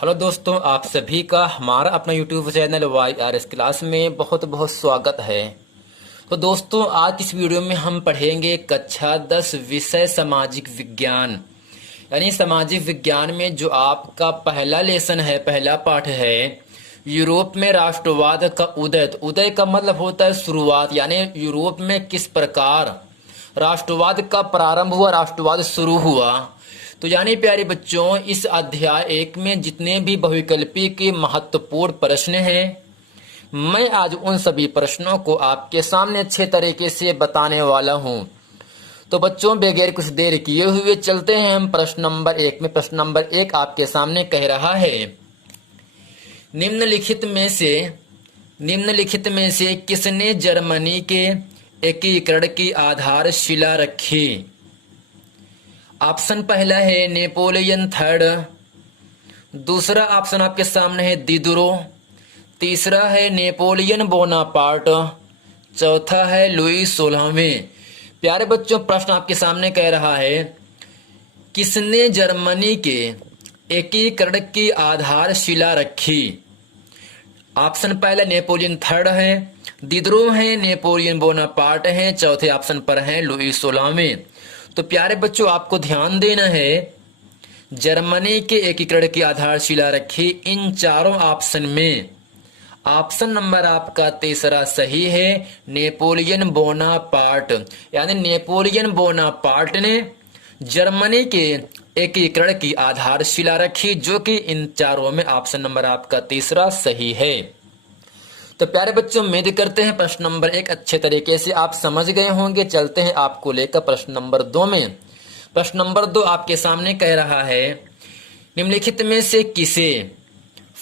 Hello दोस्तों, आप सभी का हमारा अपना यूट्यूब चैनल YRS क्लास में बहुत बहुत स्वागत है। तो दोस्तों, आज इस वीडियो में हम पढ़ेंगे कक्षा 10 विषय सामाजिक विज्ञान। यानी सामाजिक विज्ञान में जो आपका पहला लेसन है, पहला पाठ है, यूरोप में राष्ट्रवाद का उदय। तो उदय का मतलब होता है शुरुआत, यानी यूरोप में किस प्रकार राष्ट्रवाद का प्रारंभ हुआ, राष्ट्रवाद शुरू हुआ। तो यानी प्यारे बच्चों, इस अध्याय 1 में जितने भी बहुविकल्पी के महत्वपूर्ण प्रश्न हैं, मैं आज उन सभी प्रश्नों को आपके सामने अच्छे तरीके से बताने वाला हूं। तो बच्चों, बगैर कुछ देर किए हुए चलते हैं हम प्रश्न नंबर 1 में। प्रश्न नंबर 1 आपके सामने कह रहा है, निम्नलिखित में से किसने जर्मनी के एकीकरण की आधारशिला रखी? ऑप्शन पहला है नेपोलियन थर्ड, दूसरा ऑप्शन आपके सामने है दिदरो, तीसरा है नेपोलियन बोनापार्ट, चौथा है लुई 16वें। प्यारे बच्चों, प्रश्न आपके सामने कह रहा है, किसने जर्मनी के एकीकरण की आधारशिला रखी? ऑप्शन पहला नेपोलियन थर्ड है, दिदरो है, नेपोलियन बोनापार्ट है, चौथे ऑप्शन पर है लुई 16वें। तो प्यारे बच्चों, आपको ध्यान देना है, जर्मनी के एकीकरण की आधारशिला रखी इन चारों ऑप्शन में ऑप्शन नंबर आपका तीसरा सही है, नेपोलियन बोनापार्ट। यानी नेपोलियन बोनापार्ट ने जर्मनी के एकीकरण की आधारशिला रखी, जो कि इन चारों में ऑप्शन नंबर आपका तीसरा सही है। तो प्यारे बच्चों, उम्मीद करते हैं प्रश्न नंबर 1 अच्छे तरीके से आप समझ गए होंगे। चलते हैं आपको लेकर प्रश्न नंबर 2 में। प्रश्न नंबर 2 आपके सामने कह रहा है, निम्नलिखित में से किसे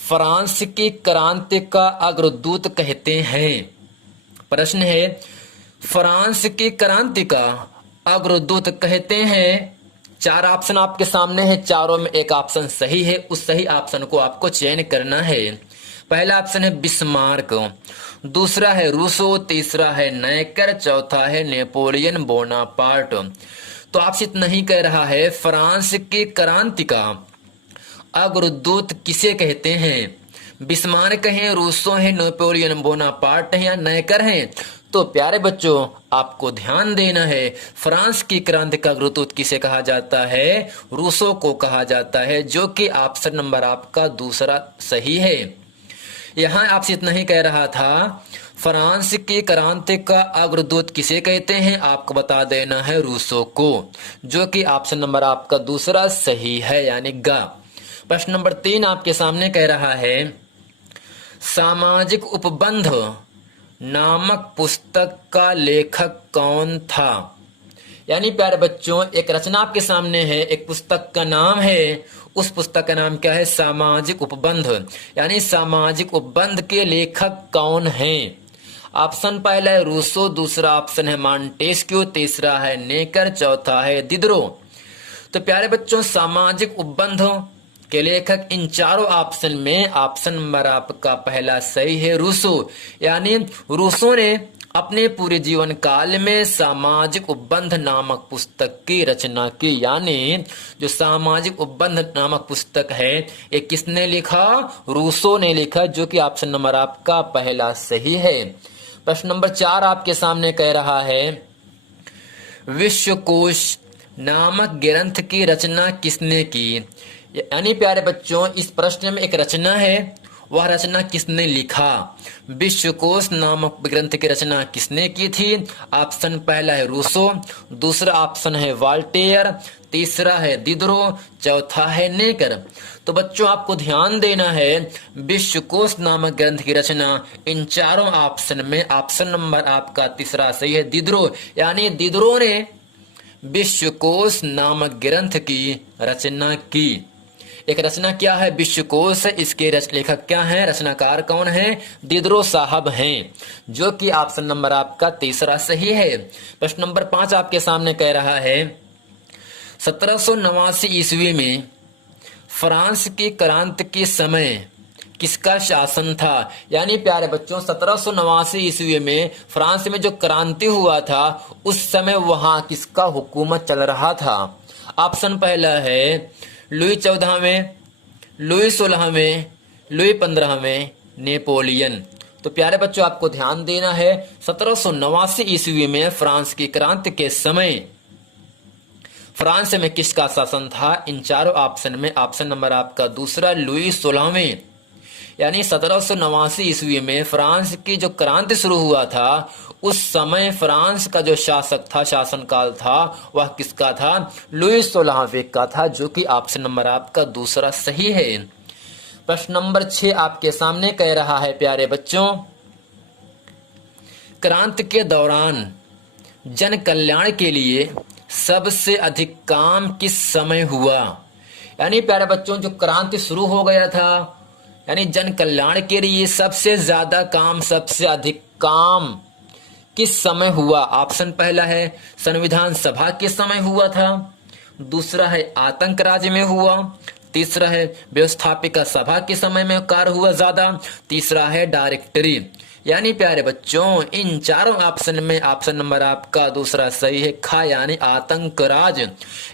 फ्रांस की क्रांति का अग्रदूत कहते हैं? प्रश्न है, फ्रांस की क्रांति का अग्रदूत कहते हैं। 4 ऑप्शन आपके सामने है, चारों में एक ऑप्शन सही है। उस सही ऑप्शन को आपको चयन करना है। पहला ऑप्शन है बिस्मार्क, दूसरा है रूसो, तीसरा है नेकर, चौथा है नेपोलियन बोनापार्ट। तो आपसे इतना ही कह रहा है, फ्रांस की क्रांति का अग्रदूत किसे कहते हैं? बिस्मार्क हैं, रूसो हैं, नेपोलियन बोनापार्ट हैं या नेकर हैं? तो प्यारे बच्चों, आपको ध्यान देना है, फ्रांस की क्रांति का अग्रदूत किसे कहा जाता है? रूसो को कहा जाता है, जो कि ऑप्शन नंबर आपका दूसरा सही है। यहां आपसे इतना ही कह रहा था, फ्रांस की क्रांति का अग्रदूत किसे कहते हैं? आपको बता देना है रूसो को, जो कि ऑप्शन नंबर आपका दूसरा सही है, यानी ग। प्रश्न नंबर 3 आपके सामने कह रहा है, सामाजिक उपबंध नामक पुस्तक का लेखक कौन था? यानी प्यारे बच्चों, एक रचना आपके सामने है, एक पुस्तक का नाम है, उस पुस्तक का नाम क्या है? सामाजिक उपबंध। यानी सामाजिक उपबंध के लेखक कौन हैं? ऑप्शन पहला है रूसो, दूसरा ऑप्शन है मॉन्टेस्क्यू, तीसरा है नेकर, चौथा है दिदरो। तो प्यारे बच्चों, सामाजिक उपबंध के लेखक इन चारों ऑप्शन में ऑप्शन नंबर आपका पहला सही है, रूसो। यानी रूसो ने अपने पूरे जीवन काल में सामाजिक उपबंध नामक पुस्तक की रचना की। यानी जो सामाजिक उपबंध नामक पुस्तक है, ये किसने लिखा? रूसो ने लिखा, जो कि ऑप्शन नंबर आपका पहला सही है। प्रश्न नंबर 4 आपके सामने कह रहा है, विश्वकोश नामक ग्रंथ की रचना किसने की? यानी प्यारे बच्चों, इस प्रश्न में एक रचना है, वह रचना किसने लिखा? विश्वकोश नामक ग्रंथ की रचना किसने की थी? ऑप्शन पहला है रूसो, दूसरा ऑप्शन है वॉल्टेयर, तीसरा है दिदरो, चौथा है नेकर। तो बच्चों, आपको ध्यान देना है, विश्वकोश नामक ग्रंथ की रचना इन चारों ऑप्शन में ऑप्शन नंबर आपका तीसरा सही है, दिदरो। यानी दिदरो ने विश्वकोश नामक ग्रंथ की रचना की। एक रचना क्या है? विश्वकोश। इसके लेखक क्या हैं? रचनाकार कौन है? दिदरो साहब हैं, जो कि ऑप्शन नंबर आपका तीसरा सही है। प्रश्न नंबर 5 आपके सामने कह रहा है, 1789 ईस्वी में फ्रांस की क्रांति के समय किसका शासन था? यानी प्यारे बच्चों, 1789 ईस्वी में फ्रांस में जो क्रांति हुआ था, उस समय वहां किसका हुकूमत चल रहा था? ऑप्शन पहला है लुई 14वें, लुई 16वें, लुई 15वें, नेपोलियन। तो प्यारे बच्चों आपको ध्यान देना है 1789 ईस्वी में फ्रांस की क्रांति के समय फ्रांस में किसका शासन था? इन चारों ऑप्शन में ऑप्शन नंबर आपका दूसरा लुई 16वें, यानी 1789 ईस्वी में फ्रांस की जो क्रांति शुरू हुआ था उस समय फ्रांस का जो शासक था, शासनकाल था, वह किसका था? लुई 16वें का था, जो कि ऑप्शन नंबर आपका दूसरा सही है। प्रश्न नंबर 6 आपके सामने कह रहा है प्यारे बच्चों, क्रांति के दौरान जन कल्याण के लिए सबसे अधिक काम किस समय हुआ? यानी प्यारे बच्चों जो क्रांति शुरू हो गया था, यानी जन कल्याण के लिए सबसे ज्यादा काम, सबसे अधिक काम किस समय हुआ? ऑप्शन पहला है संविधान सभा के समय हुआ था, दूसरा है आतंक राज में हुआ, तीसरा है व्यवस्थापिका सभा के समय में कार्य हुआ ज्यादा, तीसरा है डायरेक्टरी। यानी प्यारे बच्चों इन चारों ऑप्शन में ऑप्शन नंबर आपका दूसरा सही है, खा यानी आतंक राज।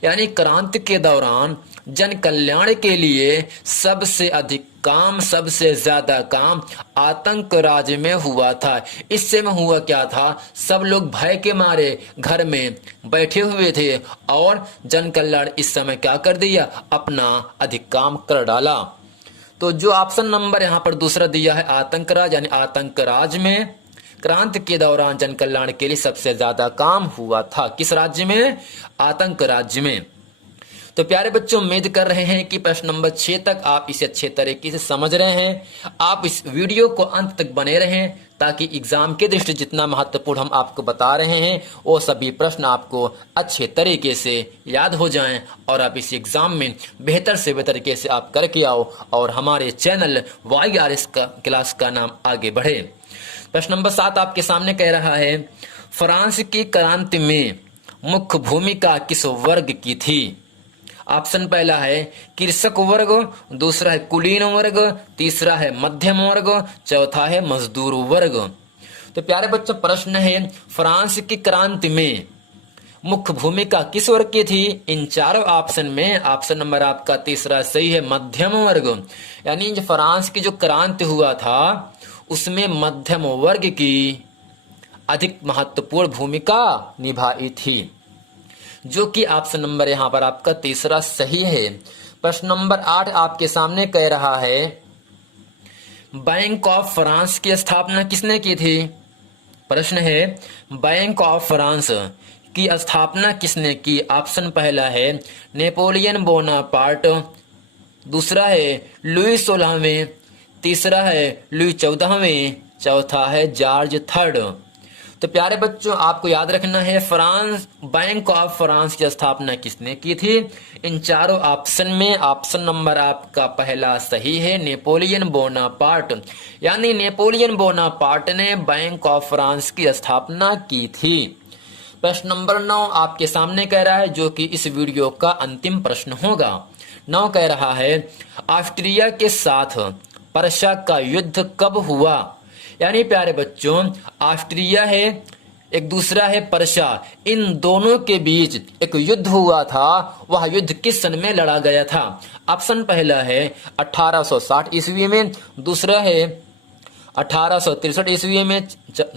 यानी क्रांति के दौरान जन कल्याण के लिए सबसे अधिक काम, सबसे ज्यादा काम आतंक राज में हुआ था। इस समय हुआ क्या था? सब लोग भय के मारे घर में बैठे हुए थे और जन कल्याण इस समय क्या कर दिया? अपना अधिक काम कर डाला। तो जो ऑप्शन नंबर यहाँ पर दूसरा दिया है आतंक राज, यानी आतंक राज में क्रांति के दौरान जन कल्याण के लिए सबसे ज्यादा काम हुआ था। किस राज्य में? आतंक राज्य में। तो प्यारे बच्चों उम्मीद कर रहे हैं कि प्रश्न नंबर 6 तक आप इसे अच्छे तरीके से समझ रहे हैं। आप इस वीडियो को अंत तक बने रहें ताकि एग्जाम के दृष्टि जितना महत्वपूर्ण हम आपको बता रहे हैं वो सभी प्रश्न आपको अच्छे तरीके से याद हो जाएं और आप इस एग्जाम में बेहतर से बेहतर तरीके से आप करके आओ और हमारे चैनल YRS क्लास का नाम आगे बढ़े। प्रश्न नंबर 7 आपके सामने कह रहा है, फ्रांस की क्रांति में मुख्य भूमिका किस वर्ग की थी? ऑप्शन पहला है कृषक वर्ग, दूसरा है कुलीन वर्ग, तीसरा है मध्यम वर्ग, चौथा है मजदूर वर्ग। तो प्यारे बच्चों प्रश्न है फ्रांस की क्रांति में मुख्य भूमिका किस वर्ग की थी? इन चारों ऑप्शन में ऑप्शन नंबर आपका तीसरा सही है, मध्यम वर्ग। यानी जो फ्रांस की जो क्रांति हुआ था उसमें मध्यम वर्ग की अधिक महत्वपूर्ण भूमिका निभाई थी, जो कि ऑप्शन नंबर यहाँ पर आपका तीसरा सही है। प्रश्न नंबर 8 आपके सामने कह रहा है, बैंक ऑफ फ्रांस की स्थापना किसने की थी? प्रश्न है बैंक ऑफ फ्रांस की स्थापना किसने की? ऑप्शन पहला है नेपोलियन बोनापार्ट, दूसरा है लुई 16वें, तीसरा है लुई 14वें, चौथा है जॉर्ज 3rd। तो प्यारे बच्चों आपको याद रखना है फ्रांस बैंक ऑफ फ्रांस की स्थापना किसने की थी? इन चारों ऑप्शन में ऑप्शन नंबर आपका पहला सही है, नेपोलियन बोनापार्ट। यानी नेपोलियन बोनापार्ट ने बैंक ऑफ फ्रांस की स्थापना की थी। प्रश्न नंबर 9 आपके सामने कह रहा है, जो कि इस वीडियो का अंतिम प्रश्न होगा। 9 कह रहा है, ऑस्ट्रिया के साथ पर्शिया का युद्ध कब हुआ? यानी प्यारे बच्चों ऑस्ट्रिया है, एक दूसरा है पर्शिया, इन दोनों के बीच एक युद्ध हुआ था। वह युद्ध किस सन में लड़ा गया था? ऑप्शन पहला है 1860 ईस्वी में, दूसरा है 1863 ईस्वी में,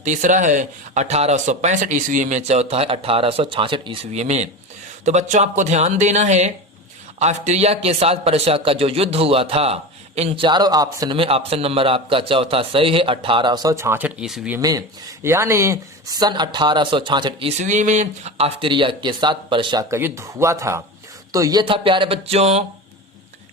तीसरा है 1865 ईस्वी में, चौथा है 1866 ईस्वी में। तो बच्चों आपको ध्यान देना है ऑस्ट्रिया के साथ पर्शिया का जो युद्ध हुआ था इन चारों ऑप्शन में ऑप्शन नंबर आपका चौथा सही है, 1866 ईस्वी में। यानी सन 1866 ईस्वी में ऑस्ट्रिया के साथ पर्शिया का युद्ध हुआ था। तो ये था प्यारे बच्चों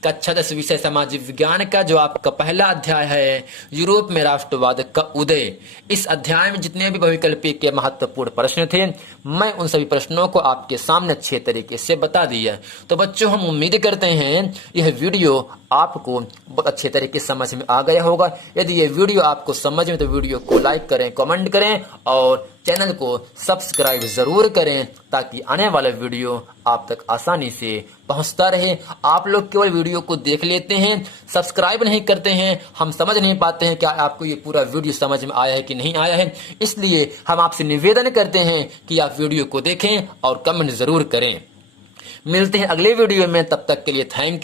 कक्षा 10 विषय सामाजिक विज्ञान का जो आपका पहला अध्याय है, यूरोप में राष्ट्रवाद का उदय। इस अध्याय में जितने भी बहुविकल्पी के महत्वपूर्ण प्रश्न थे मैं उन सभी प्रश्नों को आपके सामने अच्छे तरीके से बता दिया। तो बच्चों हम उम्मीद करते हैं यह वीडियो आपको बहुत अच्छे तरीके से समझ में आ गया होगा। यदि ये वीडियो आपको समझ में तो वीडियो को लाइक करें, कमेंट करें और चैनल को सब्सक्राइब जरूर करें ताकि आने वाला वीडियो आप तक आसानी से पहुंचता रहे। आप लोग केवल वीडियो को देख लेते हैं, सब्सक्राइब नहीं करते हैं, हम समझ नहीं पाते हैं क्या आपको ये पूरा वीडियो समझ में आया है कि नहीं आया है। इसलिए हम आपसे निवेदन करते हैं कि आप वीडियो को देखें और कमेंट जरूर करें। मिलते हैं अगले वीडियो में, तब तक के लिए थैंक यू।